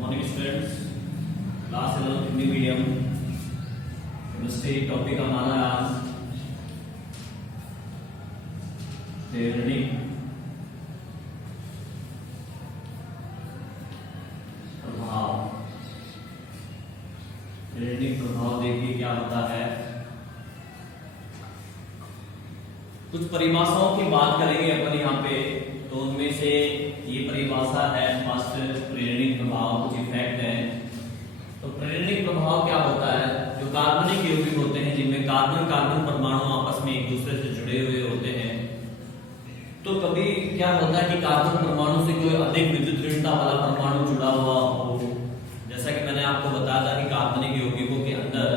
Morning students, class 11 Hindi medium chemistry topic हमारा आज प्रेरणिक प्रभाव। प्रेरणिक प्रभाव देखिए क्या होता है। कुछ परिभाषाओं की बात करेंगे अपन यहाँ पे, तो उनमें से ये परिभाषा है फर्स्ट प्रेरणिक प्रभाव, कुछ इफेक्ट है। तो प्रेरणिक प्रभाव क्या होता है? जो कार्बनिक यौगिक होते हैं जिनमें कार्बन कार्बन परमाणु आपस में एक दूसरे से जुड़े हुए होते हैं, तो कभी क्या होता है कि कार्बन परमाणु से कोई अधिक विद्युत ऋणता वाला परमाणु जुड़ा हुआ हो। जैसा कि मैंने आपको बताया था कि कार्बनिक यौगिकों के अंदर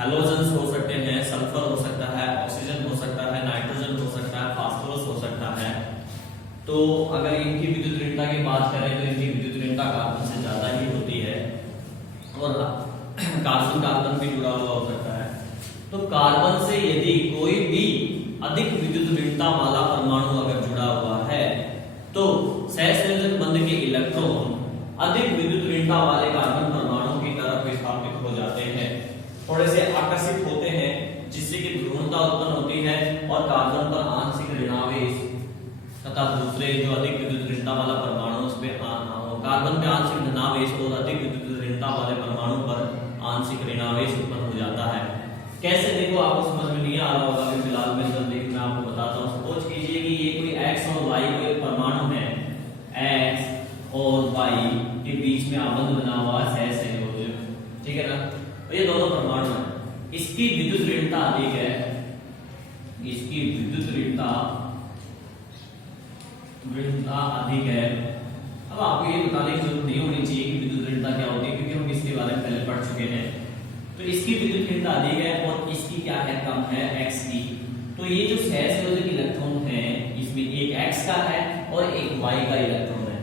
हैलोजेंस हो सकते हैं, सल्फर हो सकता है, ऑक्सीजन हो सकता है, नाइट्रोजन हो सकता है, फास्फोरस हो सकता है। तो अगर इनकी विद्युत ऋणता की बात करें तो इनकी विद्युत ऋणता कार्बन से ज्यादा ही होती है और कार्बन कार्बन भी जुड़ा हुआ हो सकता है। तो कार्बन से यदि कोई भी अधिक विद्युत ऋणता वाला परमाणु अगर जुड़ा हुआ है तो सहसंयोजक बंध के इलेक्ट्रॉन अधिक विद्युत ऋणता वाले कार्बन परमाणु की तरफ विस्थापित हो जाते हैं, थोड़े से आकर्षित होते हैं, जिससे कि ध्रुवणता उत्पन्न होती है और कार्बन पर आंशिक ऋणावेश तथा दूसरे जो अधिक विद्युत ऋणता वाला परमाणु उस पे कार्बन पे आंशिक धनावेश और अधिक विद्युत ऋणता वाले परमाणु पर आंशिक ऋणावेश उत्पन्न हो जाता है। कैसे देखो आपको समझ में नहीं आ रहा होगा, फिलहाल मैं आपको बताता हूँ। सपोज कीजिए कि ये कोई x और y कोई परमाणु है, x और y के बीच में आबंध बना हुआ है सहसंयोजक, ठीक है ना। तो ये दोनों परमाणु हैं, इसकी विद्युत ऋणता अधिक है, इसकी विद्युत ऋणता अधिक है। अब आपको ये बताने की जरूरत नहीं होनी चाहिए कि विद्युत ऋणता क्या होती है, क्योंकि हम इसके बारे में पहले पढ़ चुके हैं। तो इसकी विद्युत ऋणता अधिक है और इसकी क्या है, कम है, x की। तो ये जो सहसंयोजक इलेक्ट्रॉन है इसमें एक x का है और एक y का इलेक्ट्रॉन है।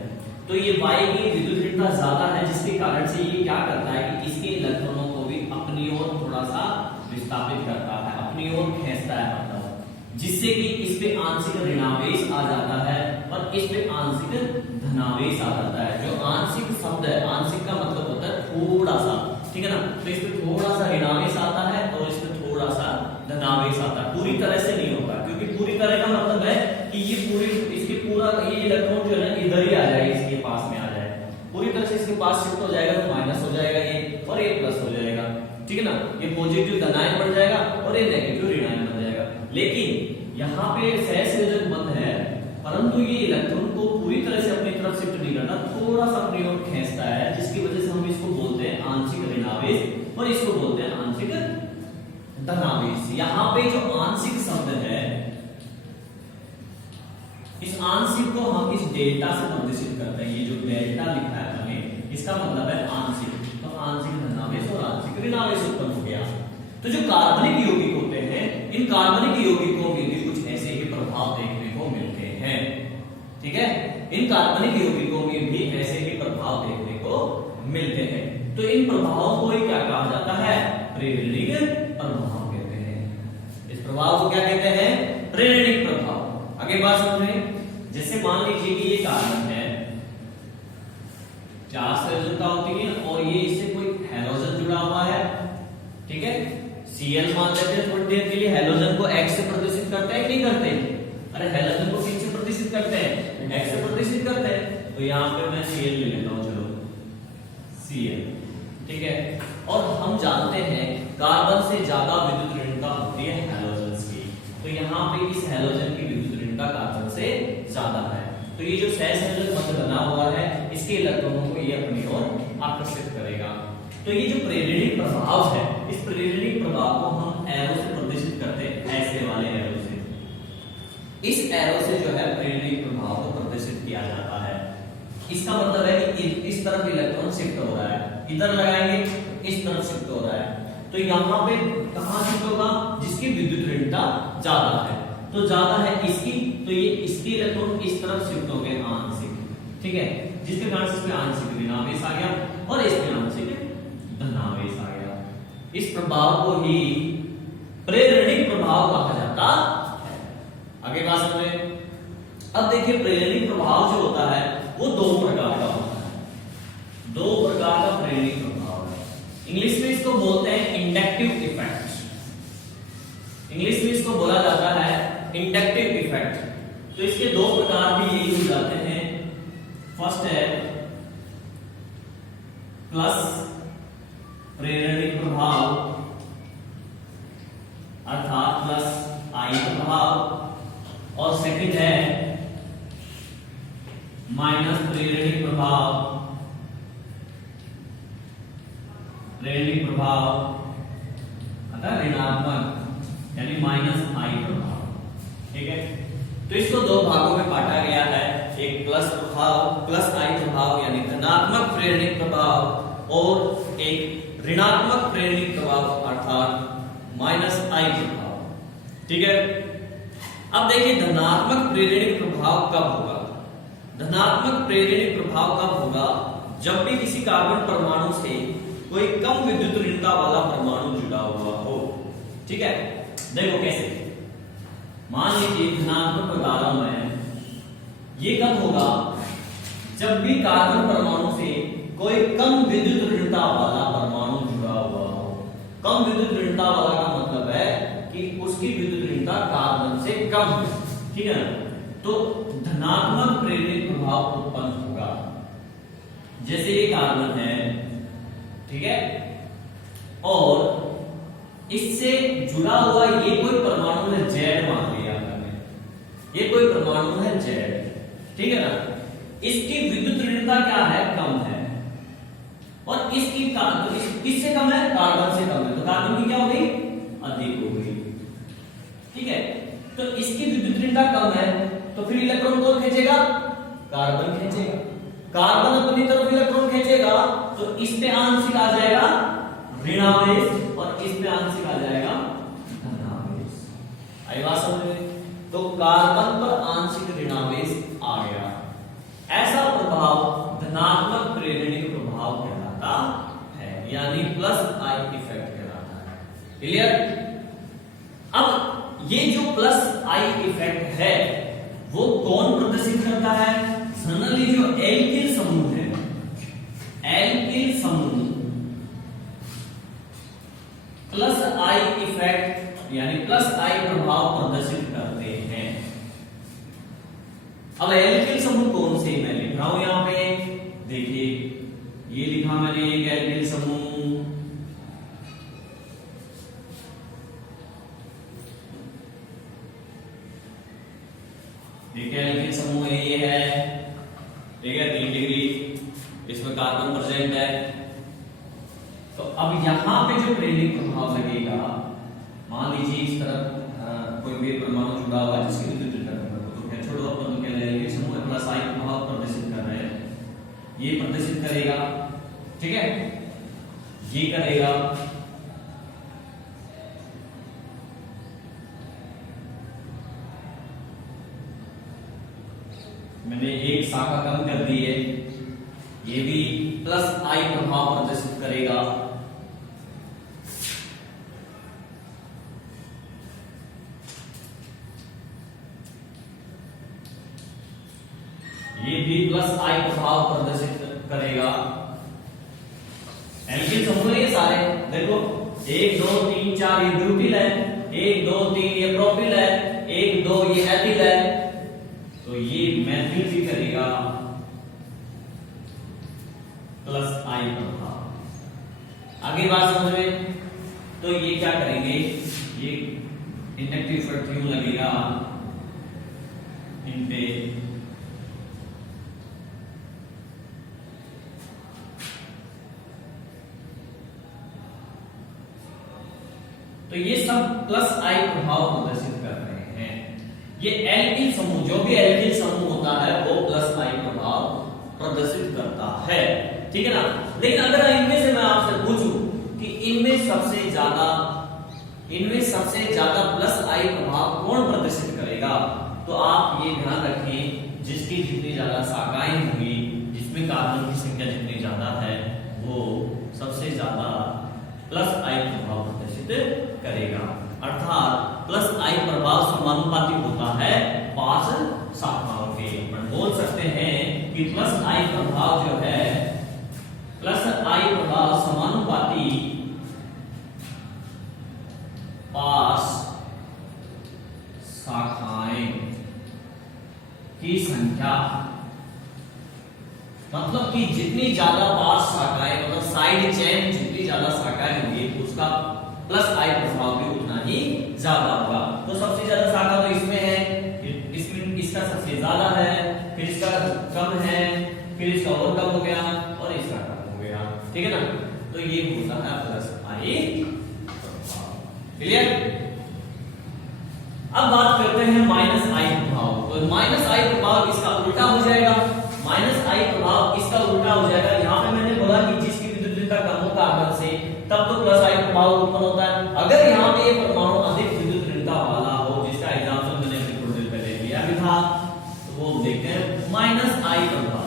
तो ये y की विद्युत ऋणता ज्यादा है, जिसके कारण से ये क्या करता है कि इसके इलेक्ट्रॉनों को भी अपनी ओर थोड़ा सा विस्थापित करता है, अपनी ओर खींचता है, मतलब जिससे कि इस पे आंशिक ऋणावेश आ जाता है और इस पे आंशिक धनावेश आ जाता है। जो आंशिक शब्द है, आंशिक का मतलब होता है थोड़ा सा, ठीक है ना। तो इस पे थोड़ा सा ऋणावेश आता है और इस पे थोड़ा सा धनावेश आता है। पूरी तरह से नहीं होगा, क्योंकि पूरी तरह का मतलब है कि ये पूरी इसके पूरा ये इलेक्ट्रॉन जो है ना इधर ही आ जाएगा, इसके पास में आ जाएगा, पूरी तरह से इसके पास शिफ्ट हो जाएगा, तो माइनस हो जाएगा ये और ये प्लस हो जाएगा, ठीक है ना। ये पॉजिटिव धनायन बन जाएगा और ये नेगेटिव ऋणायन बन जाएगा। लेकिन यहाँ पे सहसंयोजक बंध है, परंतु ये इलेक्ट्रॉन को पूरी तरह से अपनी तरफ शिफ्ट नहीं करता, थोड़ा सा अपनी ओर खींचता है, जिसकी वजह से हम इसको बोलते हैं आंशिक ऋणावेश और इसको बोलते हैं आंशिक धनावेश। यहाँ पे जो आंशिक शब्द है, इस आंशिक को हम इस डेल्टा से प्रदर्शित करते हैं। ये जो डेल्टा लिखा है हमें, इसका मतलब है आंशिक। तो आंशिक धनावेश और आंशिक ऋणावेश उत्पन्न हो गया। तो जो कार्बनिक यौगिक होते हैं, इन कार्बनिक यौगिकों में भी कुछ ऐसे ही प्रभाव देखने को मिलते हैं, ठीक है। इन कार्बनिक यौगिकों में भी ऐसे ही प्रभाव देखने को मिलते हैं। तो इन प्रभावों को ही क्या कहा जाता है, प्रेरणिक प्रभाव कहते हैं। इस प्रभाव को क्या कहते हैं, प्रेरणिक प्रभाव। आगे बात समझें। जैसे मान लीजिए कि ये कार्बन है, 4 संयोजकता होती है और ये इससे कोई हैलोजन जुड़ा हुआ है, ठीक है। Cl मान लेते हैं थोड़ी देर के लिए। हैलोजन को X से प्रदर्शित करते हैं, नहीं करते? अरे हैलोजन को किस से प्रदर्शित करते हैं, X से प्रदर्शित करते हैं। तो यहाँ पे मैं Cl ले लेता हूँ, चलो Cl, ठीक है। और हम जानते हैं कार्बन से ज्यादा विद्युत ऋणता होती है हैलोजन की, तो यहाँ पे इस हैलोजन की विद्युत ऋणता कार्बन से ज्यादा है। तो ये जो सहसंयोजक बंध बना हुआ है, इसके इलेक्ट्रॉनों को ये अपनी ओर आकर्षित करेगा। तो ये जो प्रेरणिक प्रभाव है, इस प्रेरणिक प्रभाव को हम एरो से प्रदर्शित करते हैं, ऐसे वाले एरो से। इस एरो से जो है प्रेरणिक प्रभाव को प्रदर्शित किया जाता है। इसका मतलब है कि इस तरफ इलेक्ट्रॉन शिफ्ट हो रहा है, इधर लगाएंगे इस तरफ शिफ्ट हो रहा है। तो यहाँ पे कहां शिफ्ट होगा, जिसकी विद्युत ऋणता ज्यादा है। तो ज्यादा है इसकी, तो ये इसके इलेक्ट्रॉन इस तरफ शिफ्ट हो गए आंशिक, ठीक है, जिसके कारण से इसमें आंशिक ऋणावेश आ गया और इसमें आंशिक धनावेश आ गया। इस प्रभाव को ही प्रेरणिक प्रभाव कहा जाता है। आगे बात समझें। अब देखिए प्रेरणिक प्रभाव जो होता है वो दो प्रकार का होता है। फर्स्ट है प्लस प्रेरणिक प्रभाव अर्थात प्लस आई प्रभाव, और सेकंड है माइनस प्रेरणिक प्रभाव अर्थात ऋणात्मक यानी माइनस आई प्रभाव। ठीक है, तो इसको दो भागों में बांटा गया है, एक प्लस प्रभाव प्लस आई प्रभाव यानी धनात्मक प्रेरणिक प्रभाव, और एक ऋणात्मक प्रेरणिक प्रभाव अर्थात माइनस आई प्रभाव। ठीक है, अब देखिए धनात्मक प्रेरणिक प्रभाव कब होगा। धनात्मक प्रेरणिक प्रभाव कब होगा, जब भी किसी कार्बन परमाणु से कोई कम विद्युत ऋणता वाला परमाणु जुड़ा हुआ हो। ठीक है, देखो कैसे, मान लीजिए धनात्मक बता रहा हूं मैं, ये कब होगा जब भी कार्बन परमाणु से कोई कम विद्युत ऋणता वाला परमाणु जुड़ा हुआ हो। कम विद्युत ऋणता वाला का मतलब है कि उसकी विद्युत ऋणता कार्बन से कम है। ठीक है ना, तो धनात्मक प्रेरणिक प्रभाव उत्पन्न होगा। जैसे ये कार्बन है, ठीक है, और इससे जुड़ा हुआ ये कोई परमाणु है जेड, मान लिया हमने, ये कोई परमाणु है जेड। ठीक है ना, इसकी विद्युत ऋणता क्या है, कम है, और इसकी किससे कम है, कार्बन से कम है, तो कार्बन की क्या हो गई, अधिक हो गई। ठीक है, तो इसकी विद्युत ऋणता कम है, तो फिर इलेक्ट्रॉन कौन खींचेगा, कार्बन खींचेगा। कार्बन अपनी तरफ इलेक्ट्रॉन खींचेगा तो इस पे आंशिक आ जाएगा ऋणावेश, और इस पे आंशिक आ जाएगा धनावेश। आई बात समझ में, तो कार्बन पर आंशिक ऋणावेश आ गया। ऐसा प्रभाव धनात्मक प्रेरणिक प्रभाव कहलाता है, यानी प्लस आई इफेक्ट कहलाता है। क्लियर। अब ये जो प्लस आई इफेक्ट है वो कौन प्रदर्शित करता है, जनरली जो एल्किल समूह है, एल्किल समूह प्लस आई इफेक्ट यानी प्लस आई प्रभाव प्रदर्शित करते हैं। अब एल्किल समूह कौन से मैं लिख रहा हूं यहां पे, देखिए ये लिखा मैंने एक एल्किल समूह, ठीक है, एल्किल समूह ये है, ठीक है, 3 डिग्री, इसमें कार्बन प्रेजेंट है। तो अब यहां पे जो प्रेरणिक प्रभाव लगेगा, मान लीजिए इस तरफ कोई भी परमाणु जुड़ा हुआ है जिसकी विद्युत ऋणता तो क्या छोड़ो, अपन तो कह रहे हैं समूह प्लस आई प्रभाव प्रदर्शित कर रहे हैं, ये प्रदर्शित करेगा। ठीक है, ये करेगा, मैंने एक शाखा कम कर दी है, ये भी प्लस आई प्रभाव प्रदर्शित करेगा। ये भी प्लस आई प्रभाव प्रदर्शित करेगा। एल्किल समूह ये सारे देखो 1 2 3 4 ये ब्यूटिल है, 1 2 3 ये प्रोपिल है, 1 2 ये एथिल है, तो ये मैथिल भी करेगा प्लस आई प्रभाव। आगे बात समझ में, तो ये क्या करेंगे, ये इंडक्टिव इफेक्ट क्यों लगेगा इन पे, तो ये सब प्लस आई प्रभाव प्रदर्शित कर रहे हैं। ये एल्किल समूह, जो भी एल्किल समूह होता है वो प्लस आई प्रभाव प्रदर्शित करता है। ठीक है ना, लेकिन अगर इनमें से मैं आपसे पूछूं कि इनमें सबसे ज्यादा प्लस आई प्रभाव कौन प्रदर्शित करेगा, तो आप ये ध्यान रखें जिसकी जितनी ज्यादा शाखाएं होंगी, जिसमें कार्बन की संख्या जितनी ज्यादा है, वो सबसे ज्यादा प्लस आई प्रभाव प्रदर्शित करेगा। अर्थात प्लस आई प्रभाव समानुपाती होता है 5 शाखाओं के। अपन बोल सकते हैं कि प्लस आई प्रभाव जो है, प्लस आई प्रभाव समानुपाती 5 शाखाएं की संख्या मतलब कि जितनी ज्यादा पार्श्व शाखाएं मतलब साइड चेन जितनी ज्यादा शाखाएं होंगी उसका प्लस आई प्रभाव भी उतना ही ज्यादा होगा। तो सबसे ज्यादा शाखा तो इसमें है, इसमें इसका सबसे ज्यादा है, फिर इसका कम है, फिर इसका और कम हो गया और इसका कम हो गया, ठीक है ना। तो ये होता है प्लस आई प्रभाव। क्लियर। अब बात करते हैं माइनस आई प्रभाव। तो माइनस आई प्रभाव इसका उल्टा हो जाएगा, माइनस आई प्रभाव इसका उल्टा हो जाएगा। यहाँ पे मैंने बोला कि जिसकी विद्युत ऋणता कम हो कार्बन से तब तो प्लस आई प्रभाव उत्पन्न होता है। अगर यहाँ पे ये परमाणु अधिक विद्युत ऋणता वाला हो, जिसका एग्जांपल मैंने अभी थोड़ी देर पहले लिया भी था, तो वो देखते हैं माइनस आई प्रभाव।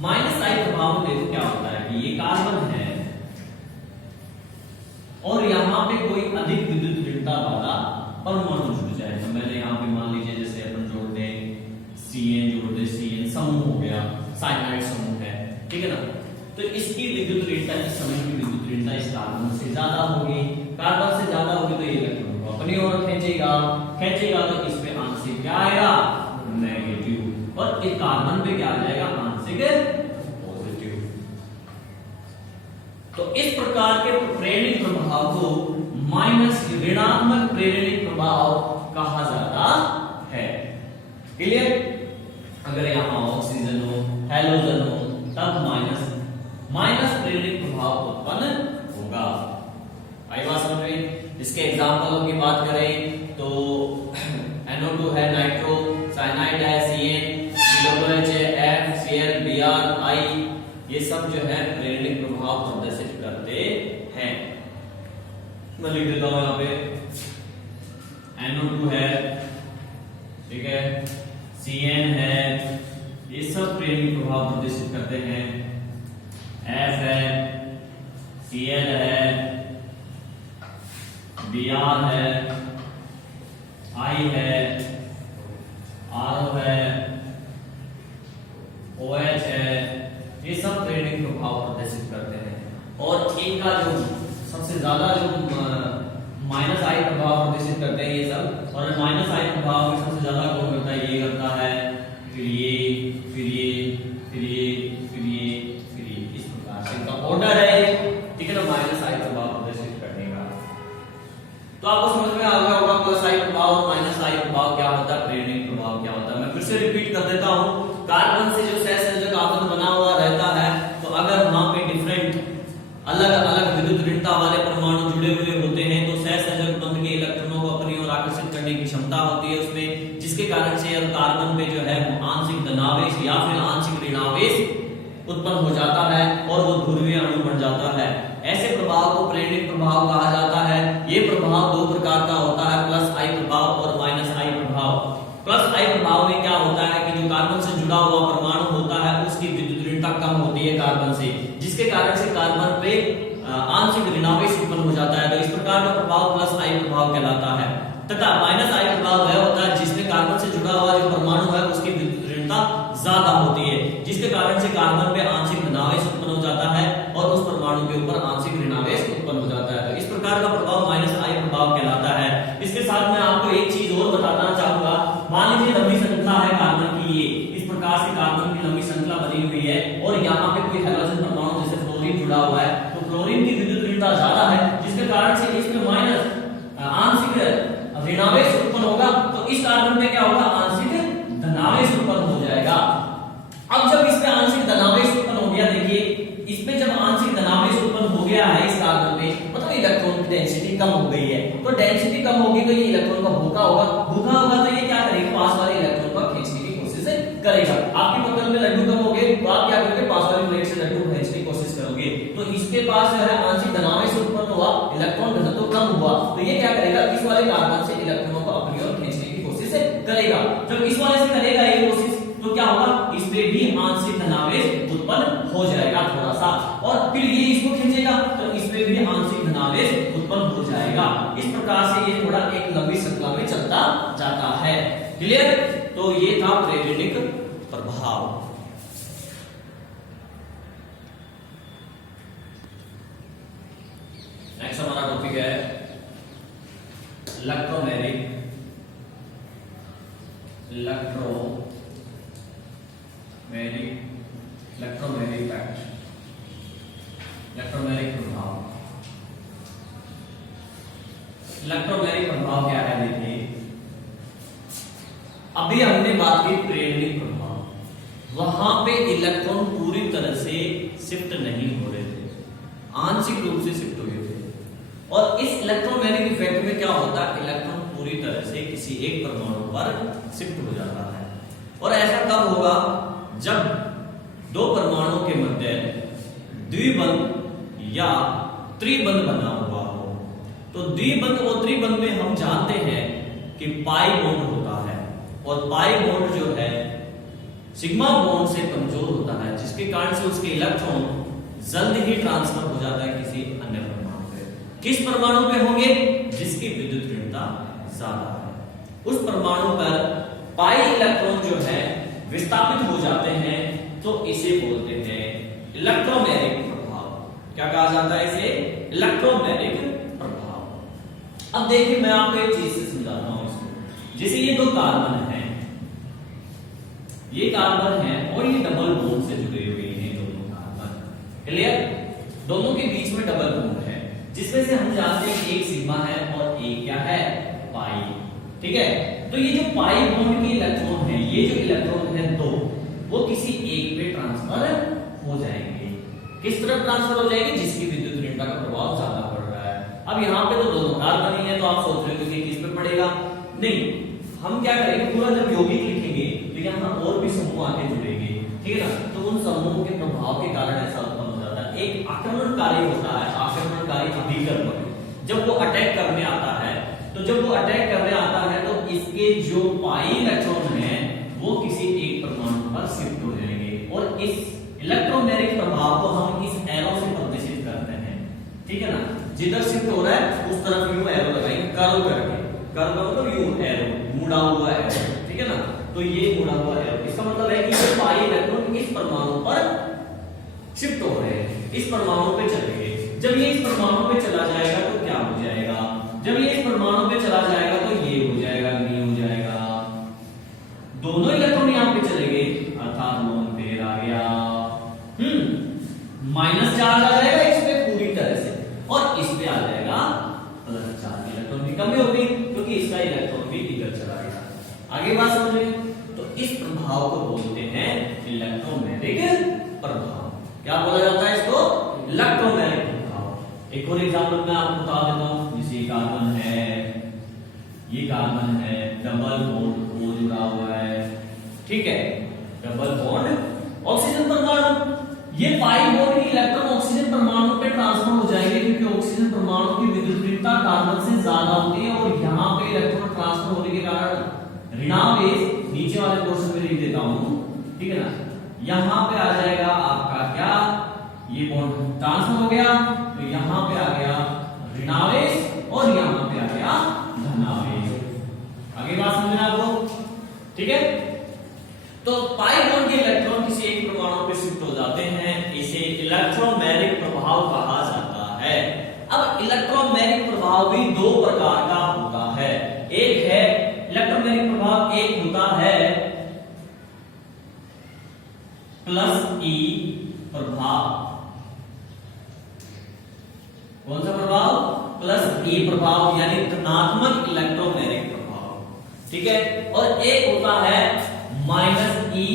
माइनस आई प्रभाव में देखो क्या होता है कि ये कार्बन है और यहाँ पे कोई अधिक विद्युत ऋणता वाला परमाणु जुड़ जाए। तो मैंने यहाँ पे मान लीजिए जैसे अपन जोड़ दें Cn, जोड़ दे Cn, समूह हो गया, साइनाइड समूह है, ठीक है ना। तो इसकी विद्युत ऋणता, इस समूह की विद्युत ऋणता इस कार्बन से ज्यादा होगी। कार्बन से ज्यादा होगी तो ये इलेक्ट्रॉन को अपनी ओर खींचेगा, खींचेगा तो इसमें आंशिक क्या आएगा, नेगेटिव, और एक कार्बन पे क्या आ जाएगा, आंशिक पॉजिटिव। तो इस प्रकार के प्रेरणिक प्रभाव को माइनस ऋणात्मक प्रेरणिक प्रभाव कहा जाता है। क्लियर। अगर यहाँ ऑक्सीजन हो, हैलोजन हो, तब माइनस प्रेरणिक प्रभाव उत्पन्न होगा। आई बात समझ में। इसके एग्जांपलों की बात करें तो NO2 है, नाइट्रो, साइनाइड है, Cn, COOH है, FCl, Br, I, ये सब जो है प्रेरणिक प्रभाव प्रदर्शित करते हैं। मैं लिख देता हूं यहाँ पे NO2 है, ठीक है, Cn है, ये सब प्रेरणिक प्रभाव प्रदर्शित करते हैं। F है, Cl है, Br है, I है, RO है, OH है, ये सब प्रेरणिक प्रभाव प्रदर्शित करते हैं। और इनका जो सबसे ज्यादा जो माइनस आई प्रभाव प्रदर्शित करते हैं ये सब, और माइनस आई प्रभाव में सबसे ज्यादा कौन करता है, ये करता है, फिर ये, फिर ये, फिर ये, फिर ये, फिर ये, इस प्रकार से इनका ऑर्डर है, ठीक है ना, माइनस आई प्रभाव प्रदर्शित करने का। तो आपको समझ में आ गया होगा प्लस आई प्रभाव और माइनस आई प्रभाव क्या होता है, प्रेरणिक प्रभाव क्या होता है। मैं फिर से रिपीट कर देता हूं, कार्बन से जो सहसंयोजक आबंध बना हुआ रहता है, तो अगर वहां पे डिफरेंट अलग अलग विद्युत ऋणता वाले परमाणु जुड़े हुए होते हैं तो सहसंयोजक बंध के इलेक्ट्रॉनों को अपनी ओर आकर्षित करने की क्षमता होती है उसमें, जिसके कारण से कार्बन पे जो है आंशिक धनावेश या फिर आंशिक ऋणावेश उत्पन्न हो जाता है और वो ध्रुवीय अणु बन जाता है। ऐसे प्रभाव को प्रेरणिक प्रभाव कहा जाता है। ये प्रभाव दो प्रकार का होता है, प्लस आई प्रभाव और माइनस आई प्रभाव। प्लस आई प्रभाव में क्या होता है कि जो कार्बन से जुड़ा हुआ परमाणु होता है उसकी विद्युत ऋणता कम होती है कार्बन से, जिसके कारण से कार्बन पे आंशिक ऋणावेश उत्पन्न हो जाता है। तो इस प्रकार का प्रभाव प्लस आई प्रभाव कहलाता है। तथा माइनस आई प्रभाव वह होता है जिसमें कार्बन से जुड़ा हुआ जो परमाणु है उसकी विद्युत ऋणता ज्यादा होती है, जिसके कारण से कार्बन पे आंशिक धनावेश उत्पन्न हो जाता है और उस परमाणु के ऊपर आंशिक ऋणावेश उत्पन्न हो जाता है। तो इस प्रकार का प्रभाव माइनस आई प्रभाव कहलाता है। इसके साथ मैं आपको एक चीज और बताना चाहूंगा। मान लीजिए लंबी श्रृंखला है कार्बन की, ये इस प्रकार से कार्बन की लंबी श्रृंखला बनी हुई है और यहाँ पे कोई हाइड्रोजन परमाणु जैसे फ्लोरीन जुड़ा हुआ है, तो फ्लोरीन की विद्युत ऋणता ज्यादा है, जिसके कारण से इसमें माइनस आंशिक ऋणावेश उत्पन्न होगा। तो इस कार्बन में क्या होगा, आंशिक धनावेश उत्पन्न हो जाएगा। अब जब इसमें आंशिक धनावेश उत्पन्न हो गया, देखिए इसमें जब आंशिक धनावेश उत्पन्न हो गया है इस कार्बन में, मतलब इलेक्ट्रॉन की डेंसिटी कम हो गई है, तो डेंसिटी कम होगी तो ये इलेक्ट्रॉन का भूखा होगा, भूखा होगा तो ये क्या करेगा, पास वाले इलेक्ट्रॉन को खींचने की कोशिश करेगा। आपकी बोतल में लड्डू कम हो गए तो आप क्या करोगे, पास वाली प्लेट से लड्डू खींचने की कोशिश करोगे। तो इसके पास जो है आंशिक धनावेश उत्पन्न हुआ, इलेक्ट्रॉन घनत्व कम हुआ, तो ये क्या करेगा, इस वाले कार्बन से इलेक्ट्रॉनों को अपनी ओर खींचने की कोशिश करेगा। जब इस वाले से करेगा ये कोशिश, तो क्या होगा, इसमें भी आंशिक धनावेश उत्पन्न हो जाएगा थोड़ा सा, और फिर ये इसको खींचेगा तो इसमें भी आंशिक धनावेश उत्पन्न हो जाएगा। इस प्रकार से ये थोड़ा एक लंबी श्रृंखला में चलता जाता है। क्लियर। तो ये था प्रेरणिक प्रभाव। नेक्स्ट हमारा टॉपिक है इलेक्ट्रोमैग्नेटिक इलेक्ट्रोमैग्नेटिक प्रभाव। इलेक्ट्रोमैग्नेटिक प्रभाव क्या है? देखिए, अभी हमने बात की प्रेरणिक प्रभाव, वहां पे इलेक्ट्रॉन पूरी तरह से शिफ्ट नहीं हो रहे थे, आंशिक रूप से शिफ्ट हुए थे। और इस इलेक्ट्रोमैग्नेटिक इफेक्ट में क्या होता है? इलेक्ट्रॉन पूरी तरह से किसी एक परमाणु पर शिफ्ट हो जाता है। और ऐसा कब होगा? जब दो परमाणुओं के मध्य द्विबंध या त्रिबंध बना हुआ हो। तो द्विबंध और त्रिबंध में हम जानते हैं कि पाई बॉन्ड होता है, और पाई बॉन्ड जो है सिग्मा बॉन्ड से कमजोर होता है, जिसके कारण से उसके इलेक्ट्रॉन जल्द ही ट्रांसफर हो जाता है किसी अन्य परमाणु पे। किस परमाणु पे होंगे? जिसकी विद्युत ऋणता ज्यादा है, उस परमाणु पर पाई इलेक्ट्रॉन जो है विस्थापित हो जाते हैं। तो इसे बोलते हैं इलेक्ट्रोमैग्नेटिक प्रभाव। क्या कहा जाता है इसे? इलेक्ट्रोमैग्नेटिक प्रभाव। अब देखिए, मैं आपको एक चीज से समझाता हूं इसको। जैसे ये दो कार्बन हैं, ये कार्बन है और ये डबल बॉन्ड से जुड़े हुए हैं दोनों कार्बन। क्लियर? दोनों के बीच में डबल बॉन्ड है, जिसमें से हम जानते हैं एक सिग्मा है और एक क्या है? पाई। ठीक है? तो ये जो पाई बॉन्ड के इलेक्ट्रॉन है, ये जो इलेक्ट्रॉन है दो, वो किसी एक पे ट्रांसफर हो जाएंगे। किस तरफ ट्रांसफर हो जाएंगे? जिसकी विद्युत ऋणता का प्रभाव ज्यादा पड़ रहा है। अब यहाँ पे तो दोनों कार्बन ही है, तो आप सोच रहे हो कि किस पे पड़ेगा? नहीं, हम क्या करेंगे, पूरा जब यौगिक लिखेंगे तो यहाँ और भी समूह आके जुड़ेंगे। ठीक है ना? तो उन समूह के प्रभाव के कारण ऐसा उत्पन्न हो जाता है। एक आक्रमणकारी होता है, आक्रमणकारी अभिकर्मक। जब वो अटैक करने आता है, तो जब वो अटैक करने आता है तो इसके जो पाई इलेक्ट्रॉन है वो किसी एक परमाणु पर शिफ्ट हो जाएंगे। और इस इलेक्ट्रोमैग्नेटिक प्रभाव को हम इस एरो से प्रदर्शित करते हैं। ठीक है ना? जिधर शिफ्ट हो रहा है उस तरफ यूं एरो लगाएंगे, कर्व करके। कर्व का मतलब यूं एरो, मुड़ा हुआ एरो। ठीक है ना? तो ये मुड़ा हुआ एरो, इसका मतलब है कि ये पाई इलेक्ट्रॉन इस परमाणु पर शिफ्ट हो रहे हैं, इस परमाणु पे चलेंगे। जब ये इस परमाणु पे चला जाएगा तो क्या हो जाएगा? जब ये इस परमाणु पे चला जाएगा तो ये हो जाएगा, ये हो जाएगा। दोनों इलेक्ट्रॉन यहां पे चलेंगे, अर्थात लोन पेयर आ गया। माइनस चार्ज आ जाएगा इस पे पूरी तरह से, और इस पे आ जाएगा प्लस चार्ज। इलेक्ट्रॉन की कमी होगी क्योंकि इसका इलेक्ट्रॉन भी इधर चला गया। आगे बात समझिए। तो इस प्रभाव को बोलते हैं इलेक्ट्रोमैग्नेटिक प्रभाव। क्या बोला जाता है इसको? इलेक्ट्रोमैग्नेटिक प्रभाव। एक और एग्जांपल मैं आपको बता देता हूं। जैसे कार्बन है, ये कार्बन है, डबल बॉन्ड O जुड़ा हुआ है। ठीक है? डबल बॉन्ड ऑक्सीजन परमाणु, ये पाई बॉन्ड की इलेक्ट्रॉन ऑक्सीजन परमाणु पे ट्रांसफर हो जाएंगे, क्योंकि ऑक्सीजन परमाणु की विद्युत ऋणता कार्बन से ज्यादा होती है। और यहाँ पे इलेक्ट्रॉन ट्रांसफर होने के कारण ऋणावेश नीचे वाले पोर्शन में लिख देता हूं। ठीक है ना? यहाँ पे आ जाएगा आपका क्या? ये बॉन्ड ट्रांसफर हो गया, तो यहाँ पे आ गया ऋणावेश और यहाँ पे आ गया धनावेश। आगे बात समझना आपको? ठीक है? तो पाई बॉन्ड के इलेक्ट्रॉन किसी एक परमाणु पे शिफ्ट हो जाते हैं, इसे इलेक्ट्रोमैग्नेटिक प्रभाव कहा जाता है। अब इलेक्ट्रोमैग्नेटिक प्रभाव भी दो प्रकार का होता है। एक है इलेक्ट्रोमैग्नेटिक प्रभाव, एक होता है प्लस ई प्रभाव। कौन सा प्रभाव? प्लस ई प्रभाव, यानी धनात्मक इलेक्ट्रोमैग्नेटिक प्रभाव। ठीक है? और एक होता है माइनस ई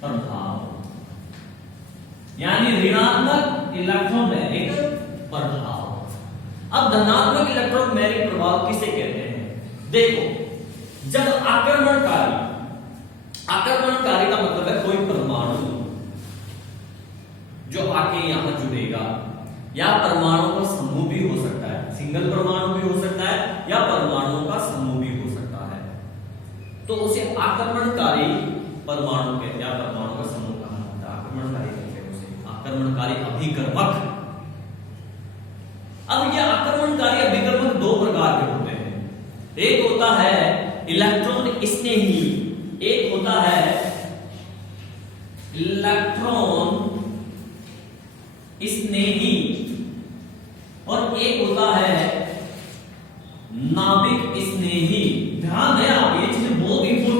प्रभाव, यानी ऋणात्मक इलेक्ट्रोमैग्नेटिक प्रभाव। अब धनात्मक इलेक्ट्रोमैग्नेटिक प्रभाव किसे कहते हैं? देखो, जब आक्रमणकारी का मतलब है कोई परमाणु जो आके यहां जुड़ेगा, या परमाणु का समूह भी हो सकता है, सिंगल परमाणु भी हो सकता है, या परमाणुओं का समूह भी हो सकता है, तो उसे आक्रमणकारी परमाणु कहते हैं, परमाणु का समूह कहा जाता है, आक्रमणकारी कहते हैं उसे, आक्रमणकारी अभिकर्मक। अब ये आक्रमणकारी अभिकर्मक दो प्रकार के होते हैं। एक होता है इलेक्ट्रॉन स्नेही, एक होता है इलेक्ट्रॉन स्नेही, और एक होता है नाभिक स्नेही। ध्यान दें आप, ये चीजें बहुत इंपॉर्टेंट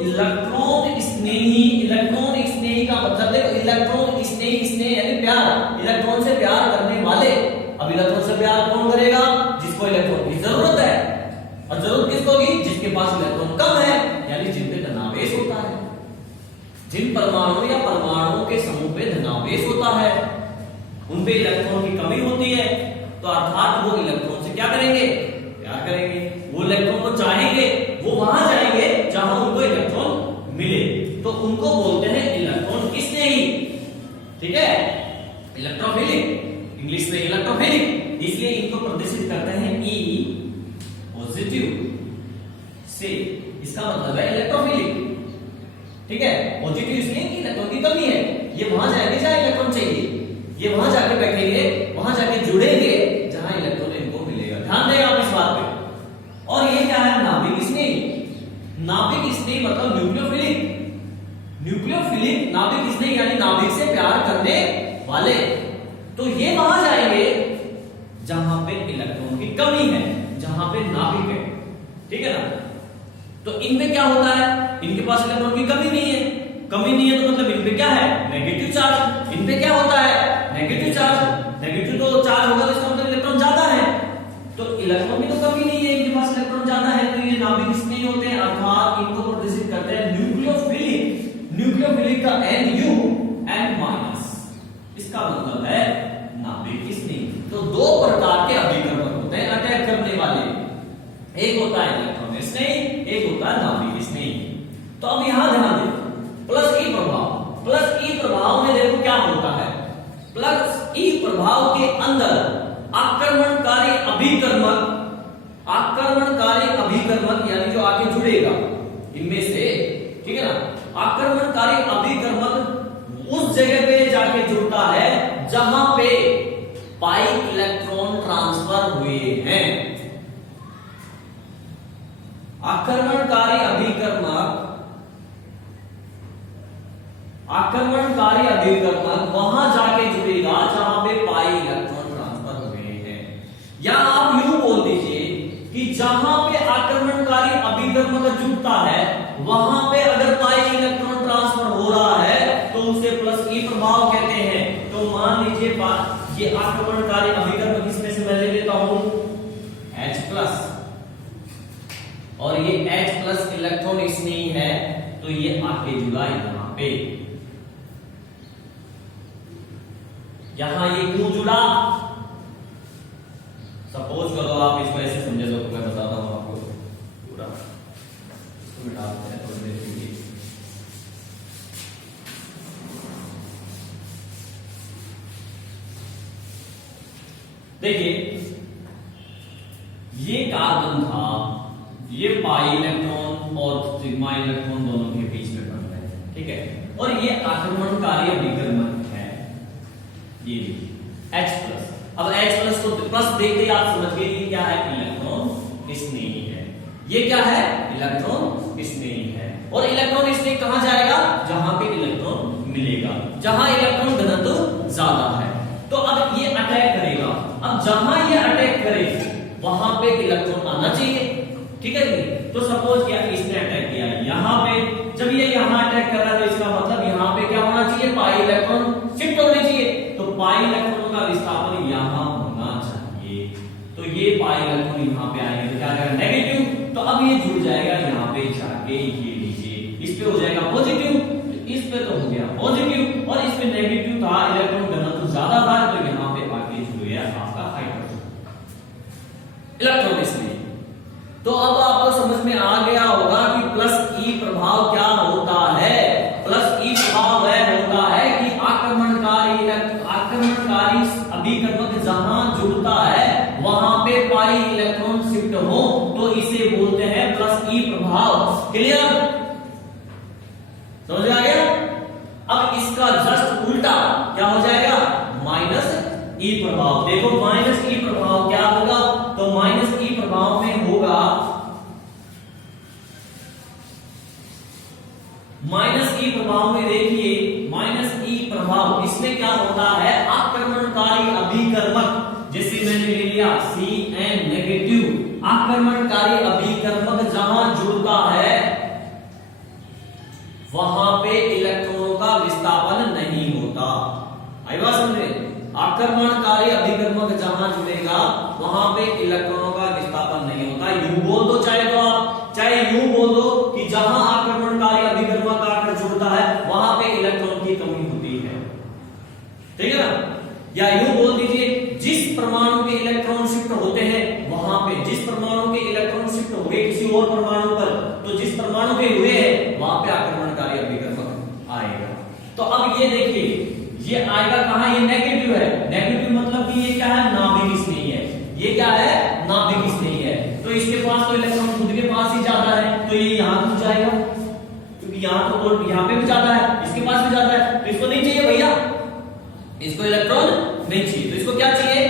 इलेक्ट्रॉन स्नेही का मतलब देखो, इलेक्ट्रॉन स्नेही, स्नेह यानी प्यार, इलेक्ट्रॉन से प्यार करने वाले। अब इलेक्ट्रॉन से प्यार कौन करेगा? जिसको इलेक्ट्रॉन की जरूरत है। और जरूरत किसको होगी? जिसके पास इलेक्ट्रॉन कम है, यानी जिन पे धनावेश होता है, जिन परमाणु या परमाणुओं के समूह पे धनावेश होता है, उन पे इलेक्ट्रॉन की कमी होती है। तो अर्थात वो इलेक्ट्रॉन से क्या करेंगे? प्यार करेंगे। वो इलेक्ट्रॉन को चाहेंगे, वो वहां जाएंगे जहां उनको इलेक्ट्रॉन मिले, तो उनको बोलते हैं इलेक्ट्रॉन स्नेही। ठीक है, इलेक्ट्रोफिलिक, इंग्लिश में इलेक्ट्रोफिलिक, इसलिए इनको प्रदर्शित करते हैं ई पॉजिटिव से। इसका मतलब है इलेक्ट्रोफिलिक। ठीक है, पॉजिटिव इसलिए कि इलेक्ट्रॉन की कमी है, ये वहां जाएंगे जहां इलेक्ट्रॉन चाहिए, ये वहां जाके बैठेंगे, वहां जाके जुड़ेंगे जहां इलेक्ट्रॉन इनको मिलेगा। ध्यान दें आप इस बात पे। और ये क्या है? नाभिक स्नेही। नाभिक स्नेही मतलब न्यूक्लियोफिलिक। न्यूक्लियोफिलिक नाभिक स्नेही यानी नाभिक से प्यार करने वाले। तो ये वहां जाएंगे जहां पे इलेक्ट्रॉन की कमी है, जहां पे नाभिक है। ठीक है ना? तो इनमें क्या होता है? इनके पास इलेक्ट्रॉन की कमी नहीं है। कमी नहीं है तो मतलब इनपे क्या है? Negative charge. इनपे क्या होता है? Negative charge. नेगेटिव तो चार्ज होगा तो इसका मतलब इलेक्ट्रॉन ज्यादा है। तो इलेक्ट्रॉन की तो कमी नहीं है, इनके पास इलेक्ट्रॉन ज्यादा है, तो ये नाभिक स्नेही होते हैं, अर्थात इनको प्रदर्शित करते हैं न्यूक्लियोफिलिक। न्यूक्लियोफिलिक का NU N-। इसका मतलब है नाभिक स्नेही। तो दो प्रकार के अभिकर्मक होते हैं अटैक करने वाले, एक होता है इलेक्ट्रॉन स्नेही, एक होता है नाभिक स्नेही। तो अब यहां ध्यान दें, प्लस ई प्रभाव। प्लस ई प्रभाव में देखो क्या होता है। प्लस ई प्रभाव के अंदर आक्रमणकारी अभिकर्मक यानी जो आके जुड़ेगा इनमें से, ठीक है ना, आक्रमणकारी अभिकर्मक उस जगह पे जाके जुड़ता है जहां पे पाई इलेक्ट्रॉन ट्रांसफर हुए हैं। आक्रमणकारी अभिकर्मक वहां जाके जुड़ेगा जहां पे पाई इलेक्ट्रॉन ट्रांसफर हुए हैं। या आप यूं बोल दीजिए कि जहां पे आक्रमणकारी अभिकर्मक जुड़ता है वहां पे अगर पाई इलेक्ट्रॉन ट्रांसफर हो रहा है तो उसे प्लस ई प्रभाव कहते हैं। तो मान लीजिए ये आक्रमणकारी अभिकर्मक इसमें से मैं ले लेता हूं H+, और ये H+ इलेक्ट्रॉन स्नेही है, तो ये आके जुड़ा यहां पे। यहां ये क्यों जुड़ा? सपोज करो आप इसको ऐसे समझे तो मैं बताता हूं आपको पूरा। इसको मिटा देते हैं थोड़ी देर के लिए। देखिए ये कार्बन था, ये पाई इलेक्ट्रॉन और सिग्मा इलेक्ट्रॉन दोनों के बीच में बन रहे हैं, ठीक है। और ये आक्रमणकारी अभिकर्मक है, ये H+। अब H+ को प्लस देखते ही आप समझ गए क्या है? इलेक्ट्रॉन स्नेही है। ये क्या है? इलेक्ट्रॉन स्नेही है। और इलेक्ट्रॉन स्नेही कहां जाएगा? जहां पे इलेक्ट्रॉन मिलेगा, जहां इलेक्ट्रॉन घनत्व ज्यादा है। तो अब ये अटैक करेगा। अब जहां ये अटैक करे वहां पे इलेक्ट्रॉन आना चाहिए, ठीक है जी। तो सपोज क्या इसने अटैक किया यहां पे, जब ये यहां अटैक कर रहा है तो इसका मतलब यहां पे क्या होना चाहिए? पाई इलेक्ट्रॉन शिफ्ट होने चाहिए। तो पाई इलेक्ट्रॉन का विस्थापन यहां होना चाहिए। तो ये पाई इलेक्ट्रॉन यहां पे आएंगे तो क्या आएगा? नेगेटिव। तो अब ये जुड़ जाएगा यहां पे जाके, ये लीजिए इस पे हो जाएगा पॉजिटिव, इस पे तो हो गया पॉजिटिव, और इस पे नेगेटिव था, इलेक्ट्रॉन घनत्व ज्यादा था, तो यहां पे आके जुड़ गया आपका हाइड्रोजन इलेक्ट्रॉन स्नेही। तो अब आपको समझ में आ गया होगा कि प्लस ई प्रभाव क्या होता है। प्लस ई प्रभाव वह होता है कि आक्रमणकारी अभिकर्मक जहां जुड़ता है वहां पे पाई इलेक्ट्रॉन शिफ्ट हो, तो इसे बोलते हैं प्लस ई प्रभाव। क्लियर? समझ आ गया? अब इसका जस्ट उल्टा क्या हो जाएगा? माइनस ई प्रभाव। देखो माइनस ई प्रभाव क्या होगा? तो माइनस ई प्रभाव में होगा, माइनस ई प्रभाव में देखिए, माइनस ई प्रभाव इसमें क्या होता है? आक्रमणकारी अभिकर्मक, जैसे मैंने ले लिया Cn नेगेटिव, आक्रमणकारी अभिकर्मक जहां जुड़ता है अभिकर्मक जहां जुड़ेगा वहां पे इलेक्ट्रॉनों का विस्थापन नहीं होता। यूं बोल दो चाहे तो आप, चाहे यूं बोल दो कि जहां आक्रमणकारी अभिकर्मक आकर जुड़ता है वहां पे इलेक्ट्रॉन की कमी होती है, ठीक है ना। या यूं बोल दीजिए जिस परमाणु के इलेक्ट्रॉन शिफ्ट होते हैं वहां पे, जिस परमाणु के इलेक्ट्रॉन शिफ्ट हो गए किसी और परमाणु पर, तो जिस परमाणु के हुए हैं वहां पे आक्रमणकारी अभिकर्मक आएगा। तो अब ये देखिए ये आएगा कहां, ये नेगेटिव है। नेगेटिव मतलब कि ये क्या है, नाभिक स्नेही है। ये क्या है, नाभिक स्नेही है। तो इसके पास तो इलेक्ट्रॉन खुद के पास ही जाता है, तो ये यहां घुस जाएगा, क्योंकि यहां तो यहां पे भी जाता है, इसके पास भी जाता है, तो इसको नहीं चाहिए भैया, इसको इलेक्ट्रॉन नहीं चाहिए। तो इसको क्या चाहिए,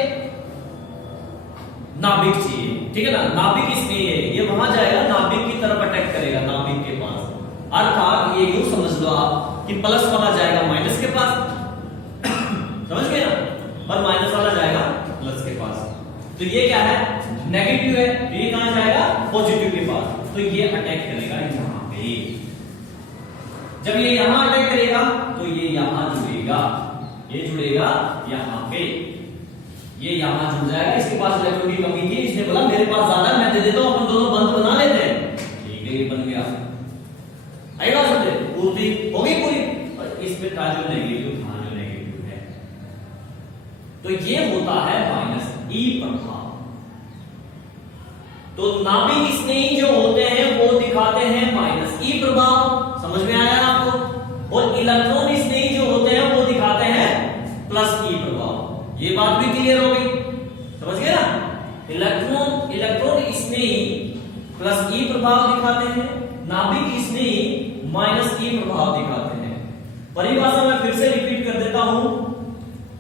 नाभिक चाहिए, ठीक है ना। नाभिक स्नेही है, ये वहां जाएगा, नाभिक की तरफ अटैक करेगा, नाभिक के पास। अर्थात ये यूं समझ लो आप कि प्लस वाला जाएगा माइनस के पास, समझ गए ना, और माइनस वाला जाएगा प्लस के पास। तो ये क्या है, नेगेटिव है, तो ये कहां जाएगा, पॉजिटिव के पास। तो ये अटैक करेगा यहां पे। जब ये यहां अटैक करेगा तो ये यहां जुड़ेगा, ये जुड़ेगा यहां पे, ये यहां जुड़ जाएगा। इसके पास इलेक्ट्रॉन की कमी थी, इसने बोला मेरे पास ज्यादा, मैं दे देता हूं, अपन दोनों बंद बना लेते हैं, ठीक है, ये बन गया। आएगा समझे, पूर्ति होगी पूरी। और इसमें था जो नेगेटिव था, जो नेगेटिव है, तो ये होता है माइनस ई प्रभाव। तो नाभिक स्नेही जो होते हैं वो दिखाते हैं माइनस ई प्रभाव, समझ में आया आपको। और इलेक्ट्रॉन स्नेही जो होते हैं वो दिखाते हैं प्लस ई प्रभाव। ये बात भी क्लियर हो गई, समझ गए ना। इलेक्ट्रॉन स्नेही प्लस ई प्रभाव दिखाते हैं, नाभिक स्नेही माइनस ई प्रभाव दिखाते हैं। परिभाषा में फिर से रिपीट कर देता हूं,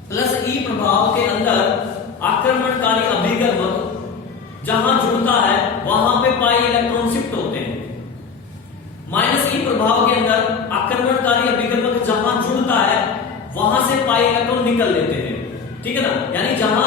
प्लस ई प्रभाव के अंदर आक्रमणकारी अभिकर्मक जहां जुड़ता है वहां पे पाई इलेक्ट्रॉन शिफ्ट होते हैं। माइनस ई प्रभाव के अंदर आक्रमणकारी अभिकर्मक जहां जुड़ता है वहां से पाई इलेक्ट्रॉन निकल लेते हैं, ठीक है ना। यानी जहां